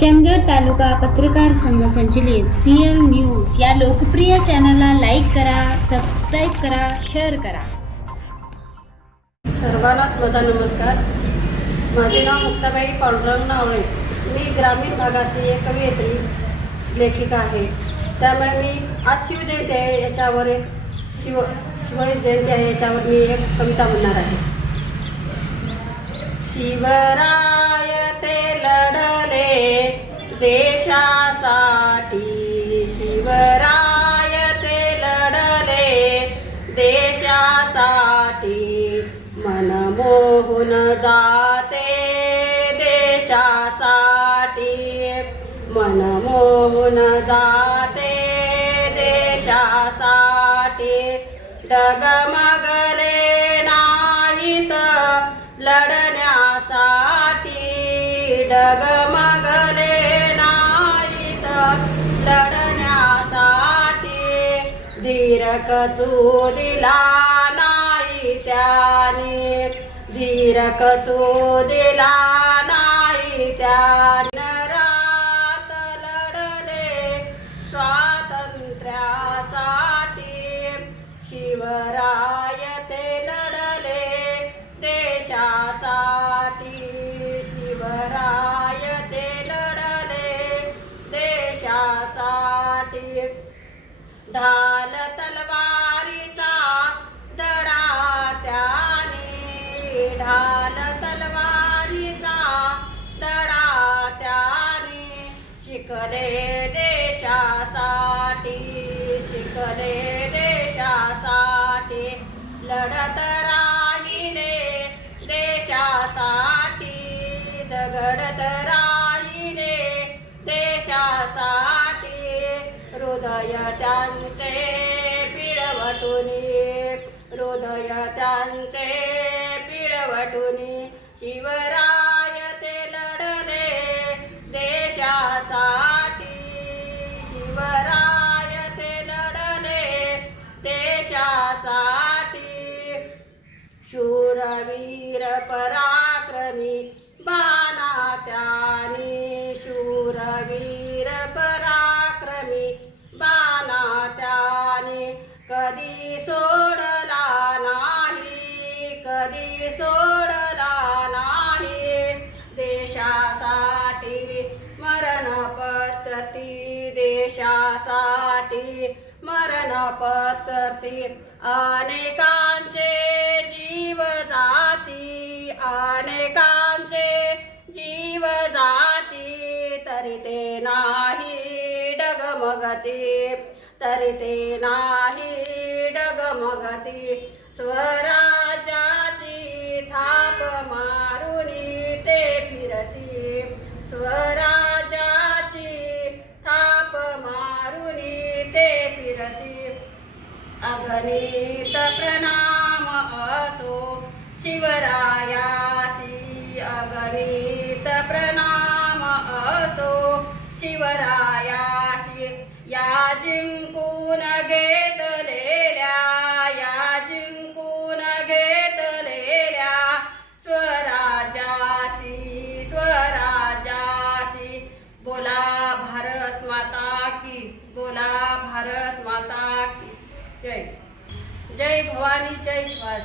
चंदगड तालुका पत्रकार संघ संचलित सी एल न्यूज या लोकप्रिय चॅनलला लाईक करा सबस्क्राईब करा शेअर करा. सर्वांनाच माझा नमस्कार. माझे नाव मुक्ताबाई पांडुरंग नावळे मी ग्रामीण भागातली एक कवयित्री लेखिका आहे. त्यामुळे मी आज शिवजयंती आहे याच्यावर एक शिव शिवजयंती आहे याच्यावर मी एक कविता म्हणणार आहे. शिवराय देशासाठी शिवराय ते लढले. देशासाठी मनमोहून जाते. देशासाठी मनमोहून जाते. देशासाठी डगमगले नाहीत. लढण्यासाठी डगमगले तिरक दिला नाही त्याने. धीरक दिला नाही त्याने. रात लढले स्वातंत्र्यासाठी. शिवराय ते लढले देशासाठी. शिवराय तलवारीचा दडा त्याने ढाल तलवारीचा दडा त्याने शिकले देशासाठी शिकले देशासाठी. लढत राहिले देशासाठी झगडत राहिले देशासाठी. हृदय त्यांचे पिळवटुनी हृदय त्यांचे पिळवटुनी शिवराय ते लढले देशासाठी. शिवराय ते लढले देशासाठी. शूरवीर परा देशासाठी मरण पत्करती. अनेकांचे जीव जाती अनेकांचे जीव जाती तरी ते नाही डगमगती. तरी ते नाही डगमगती. स्वराजाची थाप मारुनी ते फिरती. स्वर फिरती अगणित प्रणाम असो. शिवरायासी अगणित प्रणाम असो. शिवरायासी या जिंकू જય. જય ભવાની જય સ્વાજ